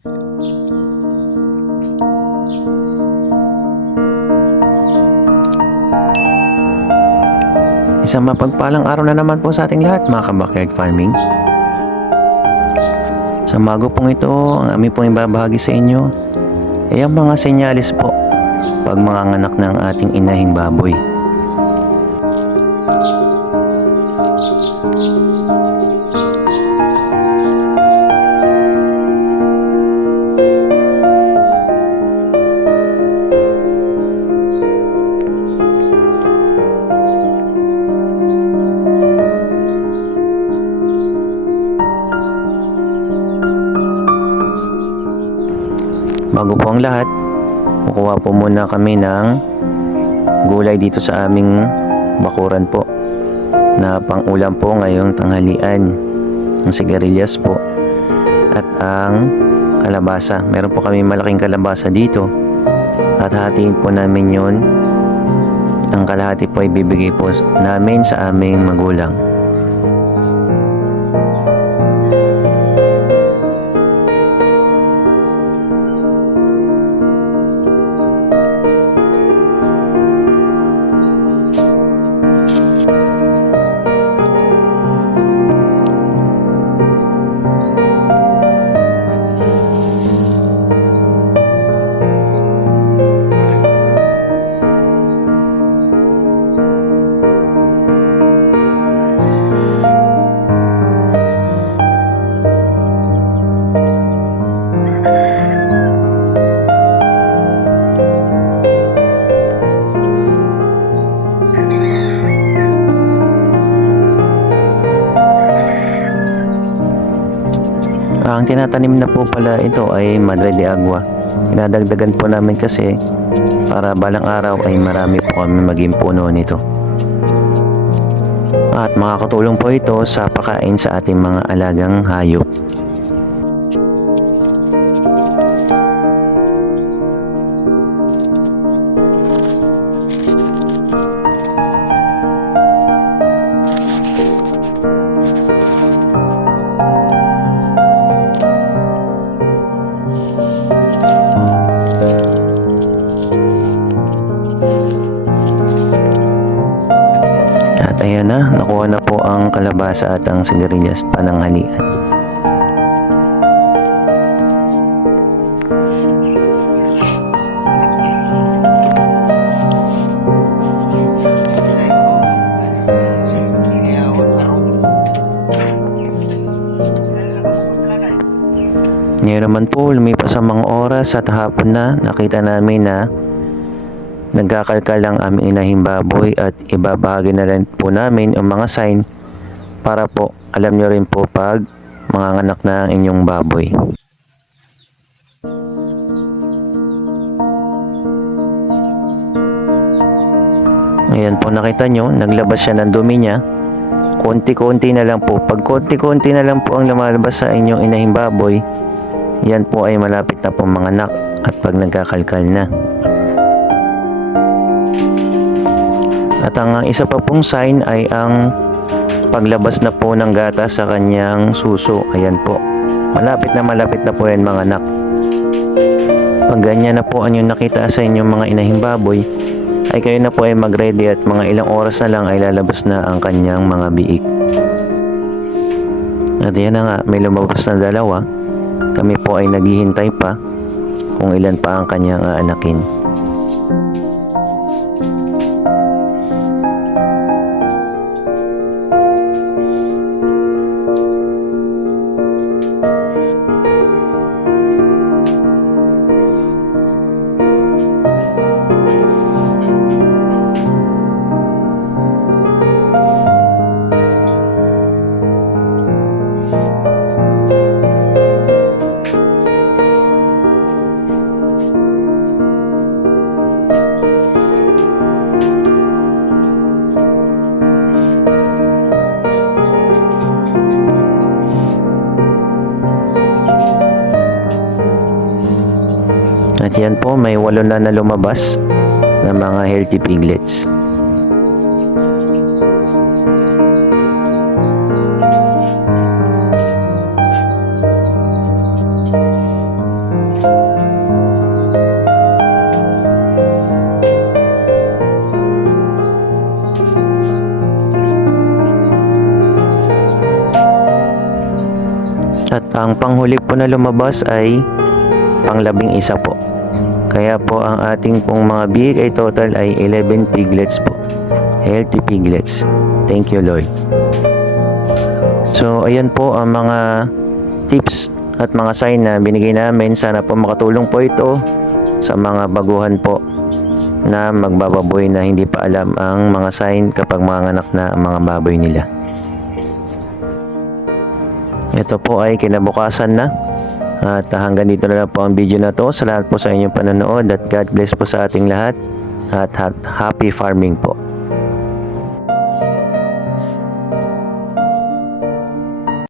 Isang mapagpalang araw na naman po sa ating lahat mga ka-backyard farming. Sa mago pong ito, ang aming pong ibabahagi sa inyo ay ang mga senyalis po pag mga anak ng ating inahing baboy. Bago po ang lahat, kukuha po muna kami ng gulay dito sa aming bakuran po na pang-ulam po ngayong tanghalian ang sigarilyas po at ang kalabasa. Meron po kami malaking kalabasa dito at hatiin po namin yon ang kalahati po ay bibigay po namin sa aming magulang. Tinatanim na po pala ito ay Madre de Agua. Dinadagdagan po namin kasi para balang araw ay marami po kami maging puno nito. At makakatulong po ito sa pakain sa ating mga alagang hayop. Ayan na, nakuha na po ang kalabasa at ang sigarilyas pananghalian. Ngayon naman po, lumipas ang mga oras at hapon na, nakita namin na nagkakalkal ang aming inahing baboy at ibabahagi na rin po namin ang mga sign para po alam nyo rin po pag mga anak na ang inyong baboy. Ayan po nakita nyo, naglabas siya ng dumi niya. Konti-konti na lang po. Pag konti-konti na lang po ang lumalabas sa inyong inahing baboy, yan po ay malapit na po mga anak at pag nagkakalkal na. At ang isa pa pong sign ay ang paglabas na po ng gata sa kanyang suso. Ayan po. Malapit na malapit na po yan mga anak. Pag ganyan na po ang yung nakita sa inyong mga inahing baboy, ay kayo na po ay mag-ready at mga ilang oras na lang ay lalabas na ang kanyang mga biik. At yan na nga, may lumabas na dalawa. Kami po ay naghihintay pa kung ilan pa ang kanyang aanakin. At yan po, may walo na na lumabas na mga healthy piglets. At ang panghuli po na lumabas ay panglabing isa po. Kaya po ang ating pong mga big ay total ay 11 piglets po. Healthy piglets. Thank you Lord. So ayan po ang mga tips at mga sign na binigay namin. Sana po makatulong po ito sa mga baguhan po na magbababoy na hindi pa alam ang mga sign kapag mga anak na ang mga baboy nila. Ito po ay kinabukasan na. At hanggang dito na lang po ang video na to. Salamat po sa inyong panonood at God bless po sa ating lahat. At ha- happy farming po.